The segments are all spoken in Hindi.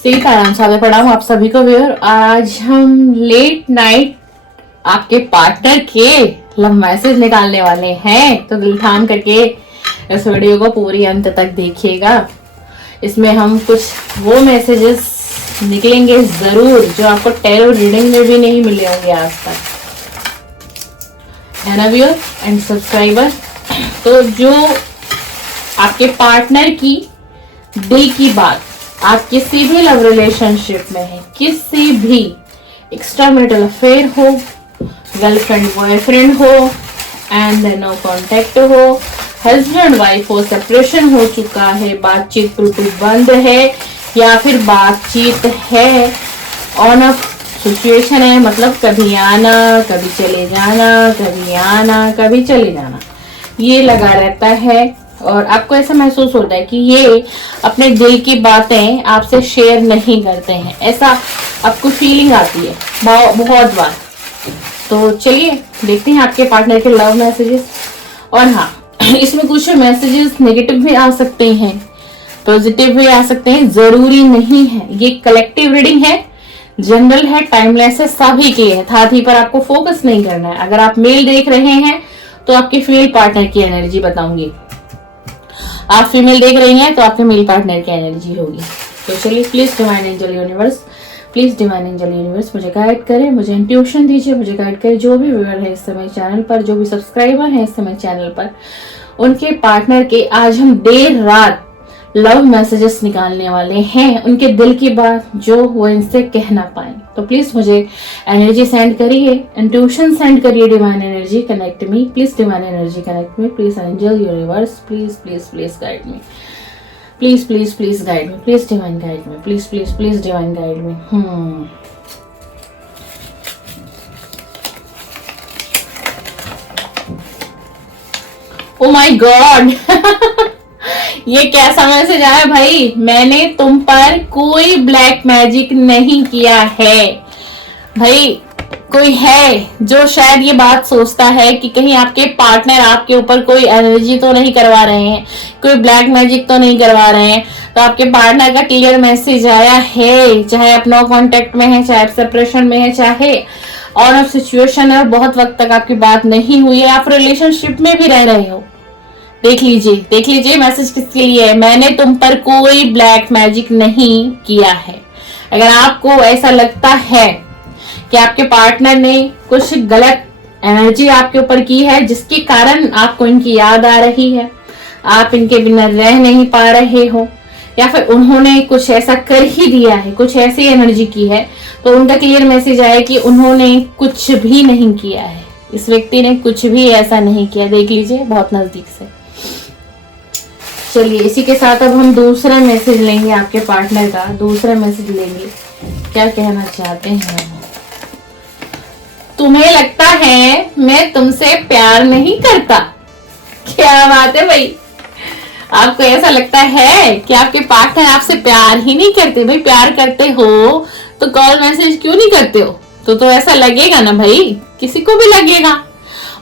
सीताराम सादे प्रणाम आप सभी को व्यूअर। आज हम लेट नाइट आपके पार्टनर के लव मैसेज निकालने वाले हैं, तो दिल थाम करके इस वीडियो को पूरी अंत तक देखिएगा। इसमें हम कुछ वो मैसेजेस निकलेंगे जरूर जो आपको टैरो रीडिंग में भी नहीं मिले होंगे आज तक, है ना व्यूअर एंड सब्सक्राइबर। तो जो आपके पार्टनर की दिल की बात, आप किसी भी लव रिलेशनशिप में है, किसी भी एक्स्ट्रा मैरिटल अफेयर हो, गर्लफ्रेंड बॉयफ्रेंड हो, एंड नो कांटेक्ट हो, हस्बैंड वाइफ हो, सेपरेशन हो चुका है, बातचीत बिल्कुल बंद है, या फिर बातचीत है ऑन ऑफ सिचुएशन है, मतलब कभी आना कभी चले जाना, कभी आना कभी चले जाना, ये लगा रहता है। और आपको ऐसा महसूस होता है कि ये अपने दिल की बातें आपसे शेयर नहीं करते हैं, ऐसा आपको फीलिंग आती है बहुत बार। तो चलिए देखते हैं आपके पार्टनर के लव मैसेजेस। और हाँ, इसमें कुछ मैसेजेस नेगेटिव भी आ सकते हैं, पॉजिटिव भी आ सकते हैं, जरूरी नहीं है। ये कलेक्टिव रीडिंग है, जनरल है, टाइमलेस है, सभी के है। साथ ही पर आपको फोकस नहीं करना है। अगर आप मेल देख रहे हैं तो आपके फीमेल पार्टनर की एनर्जी बताऊंगी, आप फीमेल देख रही हैं तो आपके मेल पार्टनर की एनर्जी होगी। तो चलिए please divine angel universe, please divine angel universe मुझे गाइड करें, मुझे इंट्यूशन दीजिए, मुझे गाइड करें। जो भी व्यूअर है इस समय चैनल पर, जो भी सब्सक्राइबर है इस समय चैनल पर, उनके पार्टनर के आज हम देर रात लव मैसेजेस निकालने वाले हैं, उनके दिल की बात जो वो इनसे कह ना पाए। तो प्लीज मुझे एनर्जी सेंड करिए, इंट्यूशन सेंड करिए, divine energy connect me, please divine energy connect me, please angel universe please please please guide me, please please please guide me, please divine guide me, please please please divine guide me. Oh my God, ये कैसा मैसेज आया भाई। मैंने तुम पर कोई ब्लैक मैजिक नहीं किया है। भाई कोई है जो शायद ये बात सोचता है कि कहीं आपके पार्टनर आपके ऊपर कोई एनर्जी तो नहीं करवा रहे हैं, कोई ब्लैक मैजिक तो नहीं करवा रहे हैं। तो आपके पार्टनर का क्लियर मैसेज आया है, चाहे आप नो कांटेक्ट में है, चाहे आप सेपरेशन में है, चाहे ऑन ऑफ सिचुएशन है, बहुत वक्त तक आपकी बात नहीं हुई है, आप रिलेशनशिप में भी रह रहे हो। देख लीजिए मैसेज किसके लिए है। मैंने तुम पर कोई ब्लैक मैजिक नहीं किया है। अगर आपको ऐसा लगता है कि आपके पार्टनर ने कुछ गलत एनर्जी आपके ऊपर की है, जिसके कारण आपको इनकी याद आ रही है, आप इनके बिना रह नहीं पा रहे हो, या फिर उन्होंने कुछ ऐसा कर ही दिया है, कुछ ऐसी एनर्जी की है, तो उनका क्लियर मैसेज आया कि उन्होंने कुछ भी नहीं किया है, इस व्यक्ति ने कुछ भी ऐसा नहीं किया। देख लीजिए बहुत नजदीक से। चलिए इसी के साथ अब हम दूसरा मैसेज लेंगे, आपके पार्टनर का दूसरा मैसेज लेंगे। क्या कहना चाहते हैं? तुम्हें लगता है मैं तुमसे प्यार नहीं करता। क्या बात है भाई, आपको ऐसा लगता है कि आपके पार्टनर आपसे प्यार ही नहीं करते। भाई प्यार करते हो तो कॉल मैसेज क्यों नहीं करते हो? तो ऐसा लगेगा ना भाई, किसी को भी लगेगा।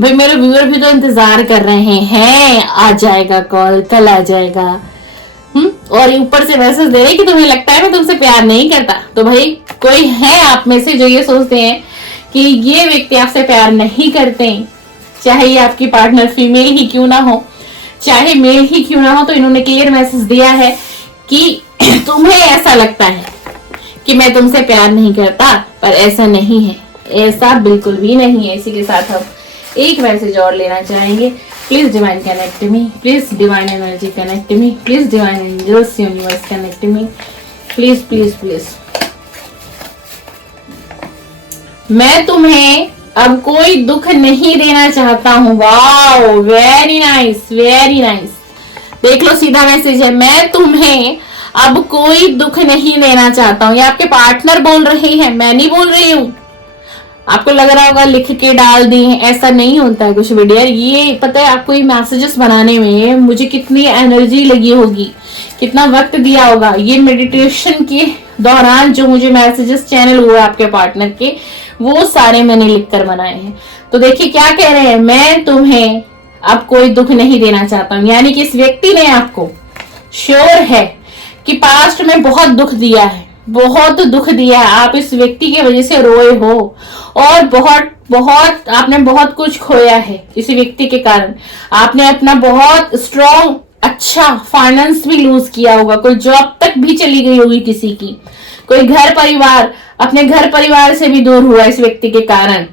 भाई मेरे व्यूअर भी तो इंतजार कर रहे हैं, आ जाएगा कॉल, कल आ जाएगा। और ऊपर से मैसेज दे रहे कि तुम्हें लगता है मैं तुमसे प्यार नहीं करता। तो भाई कोई है आप में से जो ये सोचते हैं कि ये व्यक्ति आपसे प्यार नहीं करते, चाहे ये आपकी पार्टनर फीमेल ही क्यों ना हो, चाहे मेल ही क्यों ना हो। तो इन्होंने क्लियर मैसेज दिया है कि तुम्हें ऐसा लगता है कि मैं तुमसे प्यार नहीं करता, पर ऐसा नहीं है, ऐसा बिल्कुल भी नहीं है। इसी के साथ हम एक मैसेज और लेना चाहेंगे। Please divine connect me, please divine energy connect me, please divine angels universe connect me, please please please. मैं तुम्हें अब कोई दुख नहीं देना चाहता हूँ। Wow, very nice very nice. देख लो सीधा मैसेज है, मैं तुम्हें अब कोई दुख नहीं देना चाहता हूँ। ये आपके पार्टनर बोल रहे हैं, मैं नहीं बोल रही हूँ। आपको लग रहा होगा लिख के डाल दिए, ऐसा नहीं होता है कुछ वीडियो। ये पता है आपको ये मैसेजेस बनाने में मुझे कितनी एनर्जी लगी होगी, कितना वक्त दिया होगा। ये मेडिटेशन के दौरान जो मुझे मैसेजेस चैनल हुए आपके पार्टनर के, वो सारे मैंने लिख कर बनाए हैं। तो देखिए क्या कह रहे हैं, मैं तुम्हें अब कोई दुख नहीं देना चाहता हूँ। यानी कि इस व्यक्ति ने आपको श्योर है कि पास्ट में बहुत दुख दिया है, बहुत दुख दिया, आप इस व्यक्ति की वजह से रोए हो और बहुत बहुत आपने बहुत कुछ खोया है इस व्यक्ति के कारण। आपने अपना बहुत स्ट्रॉन्ग अच्छा फाइनेंस भी लूज किया होगा, कोई जॉब तक भी चली गई होगी किसी की, कोई घर परिवार, अपने घर परिवार से भी दूर हुआ इस व्यक्ति के कारण,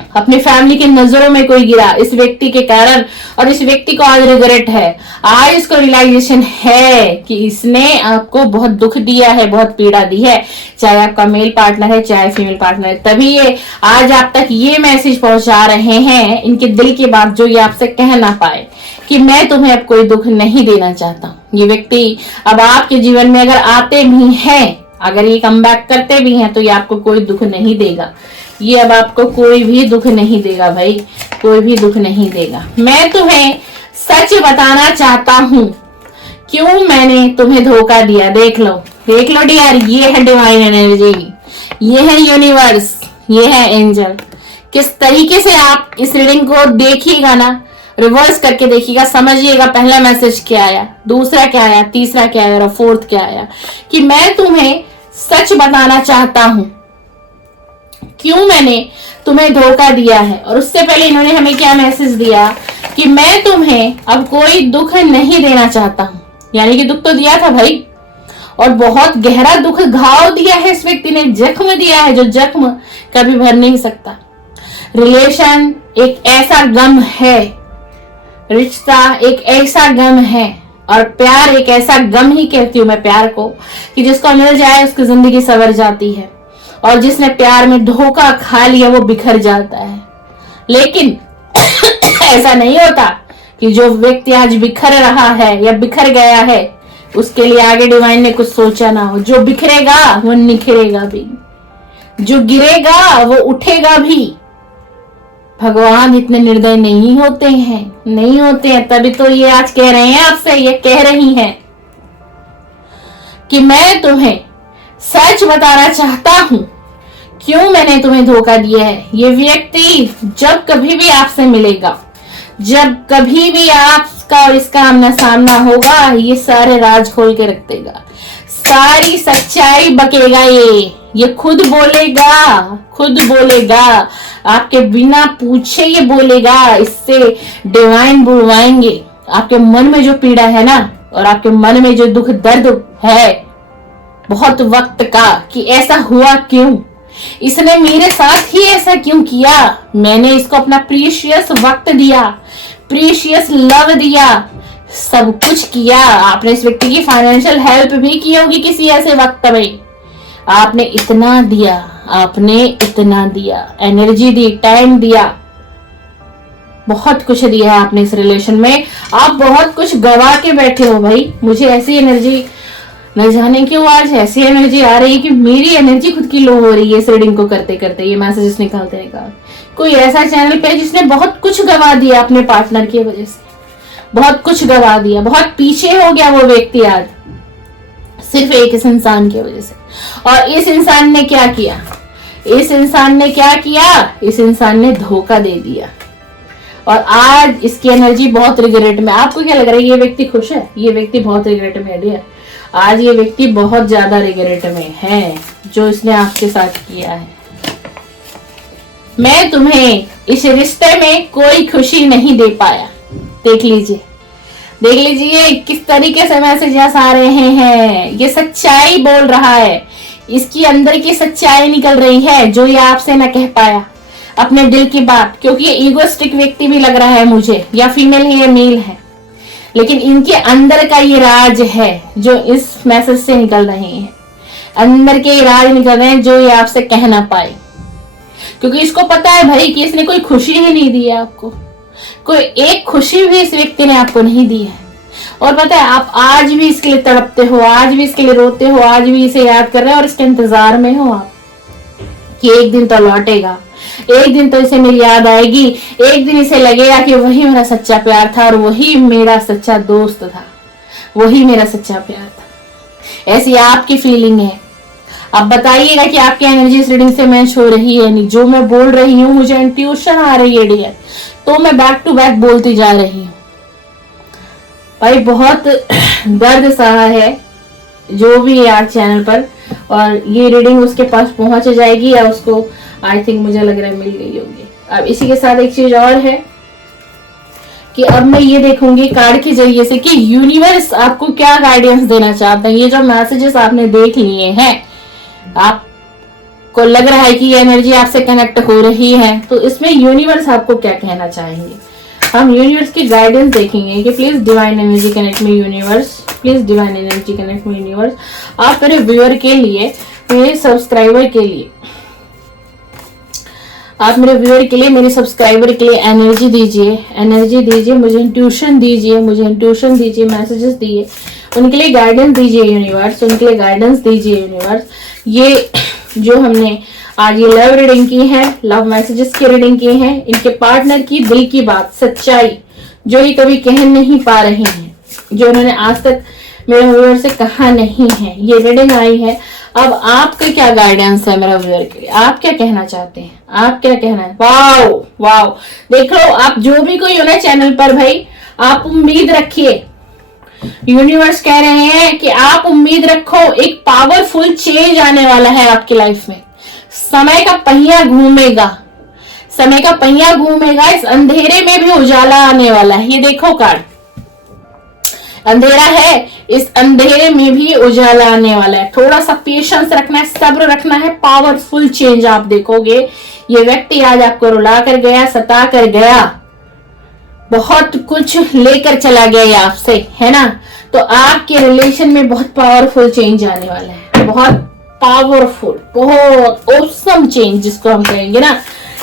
अपनी फैमिली की नजरों में कोई गिरा इस व्यक्ति के कारण, और इस व्यक्ति को आज रिग्रेट है, आज इसको रियलाइजेशन है कि इसने आपको बहुत दुख दिया है, बहुत पीड़ा दी है, चाहे आपका मेल पार्टनर है चाहे फीमेल पार्टनर है। तभी ये आज आप तक ये मैसेज पहुंचा रहे हैं, इनके दिल की बात जो ये आपसे कह ना पाए कि मैं तुम्हें अब कोई दुख नहीं देना चाहता। ये व्यक्ति अब आपके जीवन में अगर आते भी हैं, अगर ये कम बैक करते भी हैं, तो ये आपको कोई दुख नहीं देगा। ये अब आपको कोई भी दुख नहीं देगा भाई, कोई भी दुख नहीं देगा। मैं तुम्हें सच बताना चाहता हूँ क्यों मैंने तुम्हें धोखा दिया। देख लो डियर, ये है डिवाइन एनर्जी, ये है यूनिवर्स, ये है एंजल। किस तरीके से आप इस रीडिंग को देखिएगा ना, रिवर्स करके देखिएगा, समझिएगा पहला मैसेज क्या आया, दूसरा क्या आया, तीसरा क्या आया और फोर्थ क्या आया, कि मैं तुम्हें सच बताना चाहता हूं क्यों मैंने तुम्हें धोखा दिया है। और उससे पहले इन्होंने हमें क्या मैसेज दिया कि मैं तुम्हें अब कोई दुख नहीं देना चाहता हूं, यानी कि दुख तो दिया था भाई, और बहुत गहरा दुख घाव दिया है इस व्यक्ति ने, जख्म दिया है जो जख्म कभी भर नहीं सकता। रिलेशन एक ऐसा गम है, रिश्ता एक ऐसा गम है, और प्यार एक ऐसा गम ही कहती हूं मैं प्यार को, कि जिसको मिल जाए उसकी जिंदगी संवर जाती है, और जिसने प्यार में धोखा खा लिया वो बिखर जाता है। लेकिन ऐसा नहीं होता कि जो व्यक्ति आज बिखर रहा है या बिखर गया है उसके लिए आगे डिवाइन ने कुछ सोचा ना हो। जो बिखरेगा वो निखरेगा भी, जो गिरेगा वो उठेगा भी। भगवान इतने निर्दय नहीं होते हैं, नहीं होते हैं, तभी तो ये आज कह रहे हैं आपसे, ये कह रही हैं कि मैं तुम्हें सच बताना चाहता हूं क्यों मैंने तुम्हें धोखा दिया है। ये व्यक्ति जब कभी भी आपसे मिलेगा, जब कभी भी आपका और इसका आमना सामना होगा, ये सारे राज खोल के रख देगा, सारी सच्चाई बकेगा। ये खुद बोलेगा, खुद बोलेगा, आपके बिना पूछे ये बोलेगा। इससे डिवाइन बुलवाएंगे। आपके मन में जो पीड़ा है ना, और आपके मन में जो दुख दर्द है बहुत वक्त का, कि ऐसा हुआ क्यों, इसने मेरे साथ ही ऐसा क्यों किया, मैंने इसको अपना प्रीशियस वक्त दिया, प्रीशियस लव दिया, सब कुछ किया। आपने इस व्यक्ति की फाइनेंशियल हेल्प भी की होगी किसी ऐसे वक्त में, आपने इतना दिया, आपने इतना दिया, एनर्जी दी, टाइम दिया, बहुत कुछ दिया है आपने इस रिलेशन में। आप बहुत कुछ गवा के बैठे हो भाई। मुझे ऐसी एनर्जी, न जाने क्यों आज ऐसी एनर्जी आ रही है कि मेरी एनर्जी खुद की लो हो रही है इस रीडिंग को करते करते, ये मैसेजेस निकालते निकाल। कोई ऐसा चैनल पे जिसने बहुत कुछ गवा दिया अपने पार्टनर की वजह से, बहुत कुछ गवा दिया, बहुत पीछे हो गया वो व्यक्ति आज सिर्फ एक इस इंसान की वजह से। और इस इंसान ने क्या किया, इस इंसान ने क्या किया, इस इंसान ने धोखा दे दिया, और आज इसकी एनर्जी बहुत रिग्रेट में। आपको क्या लग रहा है ये व्यक्ति खुश है? ये व्यक्ति बहुत रिग्रेट में है डियर। आज ये व्यक्ति बहुत ज्यादा रिग्रेट में है जो इसने आपके साथ किया है। मैं तुम्हें इस रिश्ते में कोई खुशी नहीं दे पाया। देख लीजिए, देख लीजिए किस तरीके से मैसेजेस आ रहे हैं। ये सच्चाई बोल रहा है, इसकी अंदर की सच्चाई निकल रही है जो ये आपसे न कह पाया, अपने दिल की बात। क्योंकि ये ईगोस्टिक व्यक्ति भी लग रहा है मुझे, या फीमेल है या मेल है, लेकिन इनके अंदर का ये राज है जो इस मैसेज से निकल रहे हैं। अंदर के राज निकल रहे हैं जो ये आपसे कह ना पाए, क्योंकि इसको पता है भाई कि इसने कोई खुशी ही नहीं दी है आपको, कोई एक खुशी भी इस व्यक्ति ने आपको नहीं दी है। और पता है आप आज भी इसके लिए तड़पते हो, आज भी इसके लिए रोते हो, आज भी इसे याद कर रहे हो और इसके इंतजार में हो आप कि एक दिन तो लौटेगा, एक दिन तो इसे मेरी याद आएगी, एक दिन इसे लगेगा कि वही मेरा सच्चा प्यार था और वही मेरा सच्चा दोस्त था, वही मेरा सच्चा प्यार था। ऐसी आपकी फीलिंग है। अब बताइएगा कि आपकी एनर्जी इस रीडिंग से मैच हो रही है नहीं। जो मैं बोल रही हूँ मुझे इंट्यूशन आ रही है डियर, तो मैं बैक टू बैक बोलती जा रही हूँ। भाई बहुत दर्द सहा है जो भी है आज चैनल पर, और ये रीडिंग उसके पास पहुंच जाएगी या उसको आई थिंक मुझे लग रहा है मिल गई होगी। अब इसी के साथ एक चीज और है कि अब मैं ये देखूंगी कार्ड के जरिए से कि यूनिवर्स आपको क्या गाइडेंस देना चाहता है। ये जो मैसेजेस आपने देख लिए हैं, आपको लग रहा है कि ये एनर्जी आपसे कनेक्ट हो रही है, तो इसमें यूनिवर्स आपको क्या कहना चाहेंगे। हम यूनिवर्स की गाइडेंस देखेंगे कि प्लीज डिवाइन एनर्जी कनेक्ट में universe, please divine energy connect में यूनिवर्स। आप मेरे व्यूअर के लिए, मेरे सब्सक्राइबर के लिए, आप मेरे व्यूअर के लिए, मेरे सब्सक्राइबर के लिए एनर्जी दीजिए, एनर्जी दीजिए, मुझे इंट्यूशन दीजिए, मुझे इंट्यूशन दीजिए, मैसेजेस दिए, उनके लिए गाइडेंस दीजिए यूनिवर्स, उनके लिए गाइडेंस दीजिए यूनिवर्स। ये जो हमने आज ये लव रीडिंग की है, लव मैसेजेस की रीडिंग की है, इनके पार्टनर की दिल की बात, सच्चाई जो ये कभी कह नहीं पा रहे हैं, जो उन्होंने आज तक मेरे व्यूअर से कहा नहीं है, ये रीडिंग आई है। अब आपका क्या गाइडेंस है मेरा व्यूअर के लिए, आप क्या कहना चाहते हैं, आप क्या कहना है। वाओ वाओ, देख लो आप जो भी कोई हो ना चैनल पर, भाई आप उम्मीद रखिए। यूनिवर्स कह रहे हैं कि आप उम्मीद रखो, एक पावरफुल चेंज आने वाला है आपकी लाइफ में। समय का पहिया घूमेगा, समय का पहिया घूमेगा, इस अंधेरे में भी उजाला आने वाला है। ये देखो कार्ड, अंधेरा है, इस अंधेरे में भी उजाला आने वाला है। थोड़ा सा पेशेंस रखना है, सब्र रखना है, पावरफुल चेंज आप देखोगे। ये व्यक्ति आज आपको रुला कर गया, सता कर गया, बहुत कुछ लेकर चला गया आपसे, है ना। तो आपके रिलेशन में बहुत पावरफुल चेंज आने वाला है, बहुत पावरफुल, बहुत ऑसम चेंज जिसको हम कहेंगे ना,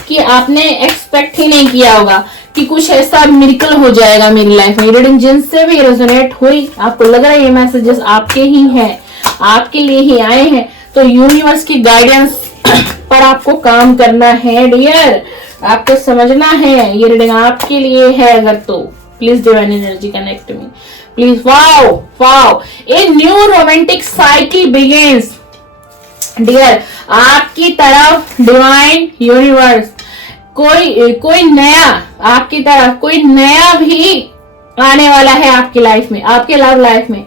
कि आपने एक्सपेक्ट ही नहीं किया होगा कि कुछ ऐसा मिरेकल हो जाएगा मेरी लाइफ में। रीडिंग जिनसे भी रेजोनेट हुई, आपको लग रहा है ये मैसेजेस आपके ही हैं, आपके लिए ही आए हैं, तो यूनिवर्स की गाइडेंस पर आपको काम करना है डियर, आपको समझना है ये रीडिंग आपके लिए है। अगर तो please divine energy connect me please. Wow wow, a new romantic cycle begins dear, आपकी तरफ डिवाइन यूनिवर्स कोई नया, आपकी तरफ कोई नया भी आने वाला है आपकी लाइफ में, आपके लव लाइफ में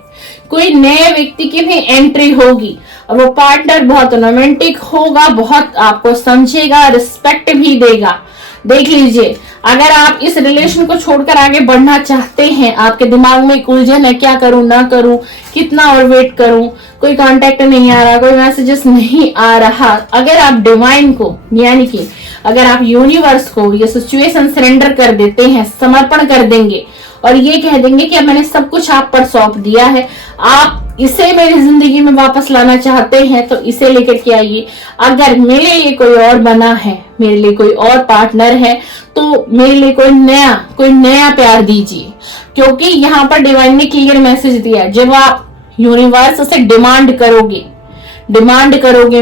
कोई नए व्यक्ति की भी एंट्री होगी और वो पार्टनर बहुत रोमांटिक होगा, बहुत आपको समझेगा, रिस्पेक्ट भी देगा। देख लीजिए, अगर आप इस रिलेशन को छोड़कर आगे बढ़ना चाहते हैं, आपके दिमाग में एक उलझन है, क्या करूं ना करूं, कितना और वेट करूं, कोई कांटेक्ट नहीं आ रहा, कोई मैसेजेस नहीं आ रहा, अगर आप डिवाइन को, यानी कि अगर आप यूनिवर्स को ये सिचुएशन सरेंडर कर देते हैं, समर्पण कर देंगे और ये कह देंगे कि अब मैंने सब कुछ आप पर सौंप दिया है, आप इसे मेरी जिंदगी में वापस लाना चाहते हैं तो इसे लेकर के आइए। अगर मेरे लिए कोई और बना है, मेरे लिए कोई और पार्टनर है, तो मेरे लिए कोई नया प्यार दीजिए, क्योंकि यहाँ पर डिवाइन ने क्लियर मैसेज दिया है। जब आप यूनिवर्स से डिमांड करोगे,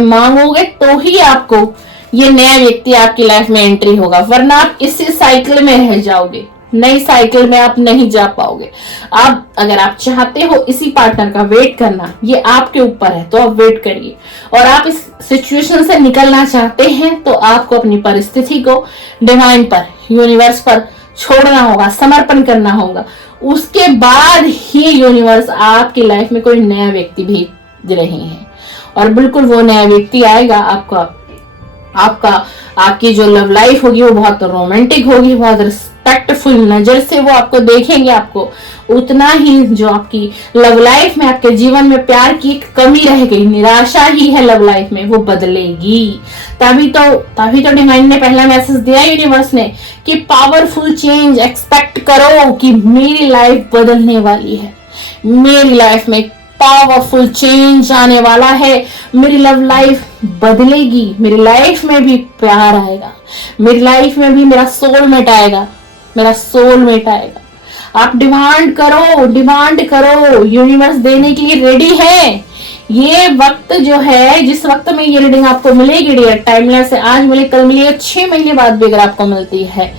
मांगोगे, तो ही आपको ये नया व्यक्ति आपकी लाइफ में एंट्री होगा, वरना आप इसी साइकिल में रह जाओगे, नई साइकिल में आप नहीं जा पाओगे। आप अगर आप चाहते हो इसी पार्टनर का वेट करना, ये आपके ऊपर है, तो आप वेट करिए। और आप इस सिचुएशन से निकलना चाहते हैं तो आपको अपनी परिस्थिति को डिवाइन पर, यूनिवर्स पर छोड़ना होगा, समर्पण करना होगा। उसके बाद ही यूनिवर्स आपकी लाइफ में कोई नया व्यक्ति भेज रहे हैं और बिल्कुल वो नया व्यक्ति आएगा। आपकी जो लव लाइफ होगी वो बहुत रोमांटिक होगी, बहुत रिस्पेक्टफुल नजर से वो आपको देखेंगे। आपको उतना ही जो आपकी लव लाइफ में, आपके जीवन में प्यार की एक कमी रह गई, निराशा ही है लव लाइफ में, वो बदलेगी। तभी तो डिवाइन ने पहला मैसेज दिया यूनिवर्स ने कि पावरफुल चेंज एक्सपेक्ट करो कि मेरी लाइफ बदलने वाली है, मेरी लाइफ में पावरफुल चेंज आने वाला है, मेरी लव लाइफ बदलेगी, मेरी लाइफ में भी प्यार आएगा, मेरी लाइफ में भी मेरा सोलमेट आएगा। आप डिमांड करो, यूनिवर्स देने के लिए रेडी है। ये वक्त जो है, जिस वक्त में ये रीडिंग आपको मिलेगी डियर, टाइमलेस है, आज मिले कल मिले, 6 महीने बाद भी अगर आपको मिलती है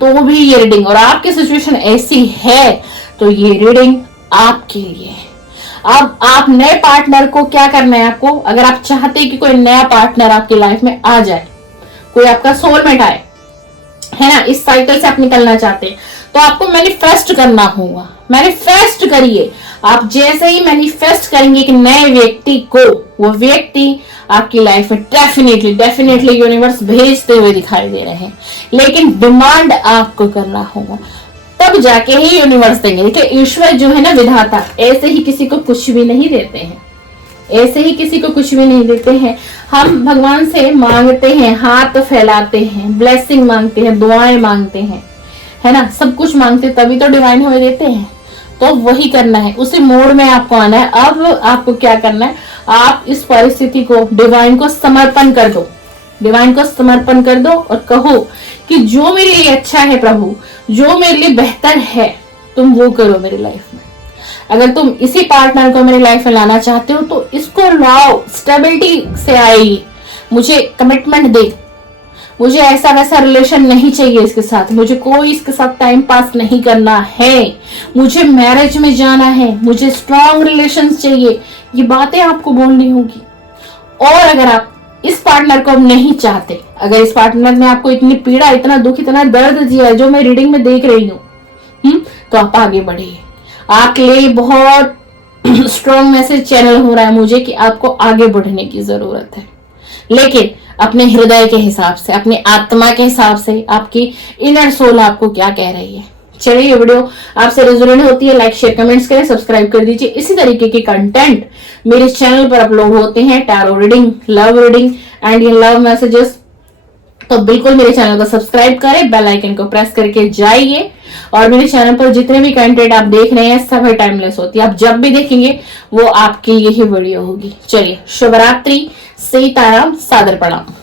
तो भी ये रीडिंग, और आपकी सिचुएशन ऐसी है तो ये रीडिंग आपके लिए है। अब आप नए पार्टनर को क्या करना है आपको, अगर आप चाहते हैं कि कोई नया पार्टनर आपकी लाइफ में आ जाए, कोई आपका सोलमेट आए, है ना, इस साइकिल से आप निकलना चाहते हैं, तो आपको मैनिफेस्ट करना होगा। मैनिफेस्ट करिए। आप जैसे ही मैनिफेस्ट करेंगे एक नए व्यक्ति को, वो व्यक्ति आपकी लाइफ में डेफिनेटली यूनिवर्स भेजते हुए दिखाई दे रहे हैं। लेकिन डिमांड आपको करना होगा, तब जाके ही यूनिवर्स देंगे। देखिए ईश्वर जो है ना, विधाता, ऐसे ही किसी को कुछ भी नहीं देते हैं, ऐसे ही किसी को कुछ भी नहीं देते हैं। हम भगवान से मांगते हैं, हाथ फैलाते हैं, ब्लेसिंग मांगते हैं, दुआएं मांगते हैं, है ना, सब कुछ मांगते, तभी तो डिवाइन हमें देते हैं। तो वही करना है, उसी मोड में आपको आना है। अब आपको क्या करना है, आप इस परिस्थिति को डिवाइन को समर्पण कर दो, डिवाइन को समर्पण कर दो और कहो कि जो मेरे लिए अच्छा है प्रभु, जो मेरे लिए बेहतर है, तुम वो करो मेरी लाइफ में। अगर तुम इसी पार्टनर को मेरी लाइफ में लाना चाहते हो तो इसको लाओ, स्टेबिलिटी से आएगी। मुझे कमिटमेंट दे, मुझे ऐसा वैसा रिलेशन नहीं चाहिए इसके साथ, मुझे कोई इसके साथ टाइम पास नहीं करना है, मुझे मैरिज में जाना है, मुझे स्ट्रॉन्ग रिलेशंस चाहिए। ये बातें आपको बोलनी होगी। और अगर आप इस पार्टनर को नहीं चाहते, अगर इस पार्टनर ने आपको इतनी पीड़ा, इतना दुख, इतना दर्द दिया है जो मैं रीडिंग में देख रही हूँ, तो आप आगे बढ़िए। आपके लिए बहुत स्ट्रॉन्ग मैसेज चैनल हो रहा है मुझे कि आपको आगे बढ़ने की जरूरत है, लेकिन अपने हृदय के हिसाब से, अपनी आत्मा के हिसाब से, आपकी इनर सोल आपको क्या कह रही है। चलिए, ये वीडियो आपसे रेजोनेट होती है, लाइक शेयर कमेंट्स करें, सब्सक्राइब कर दीजिए। इसी तरीके के कंटेंट मेरे चैनल पर अपलोड होते हैं, tarot reading, love reading and ये लव मैसेजेस। तो बिल्कुल मेरे चैनल को सब्सक्राइब करें, बेल आइकन को प्रेस करके जाइए। और मेरे चैनल पर जितने भी कंटेंट आप देख रहे हैं सब टाइमलेस होती है, आप जब भी देखेंगे वो आपके लिए ही वीडियो होगी। चलिए, शुभ रात्रि, सीताराम, सादर प्रणाम।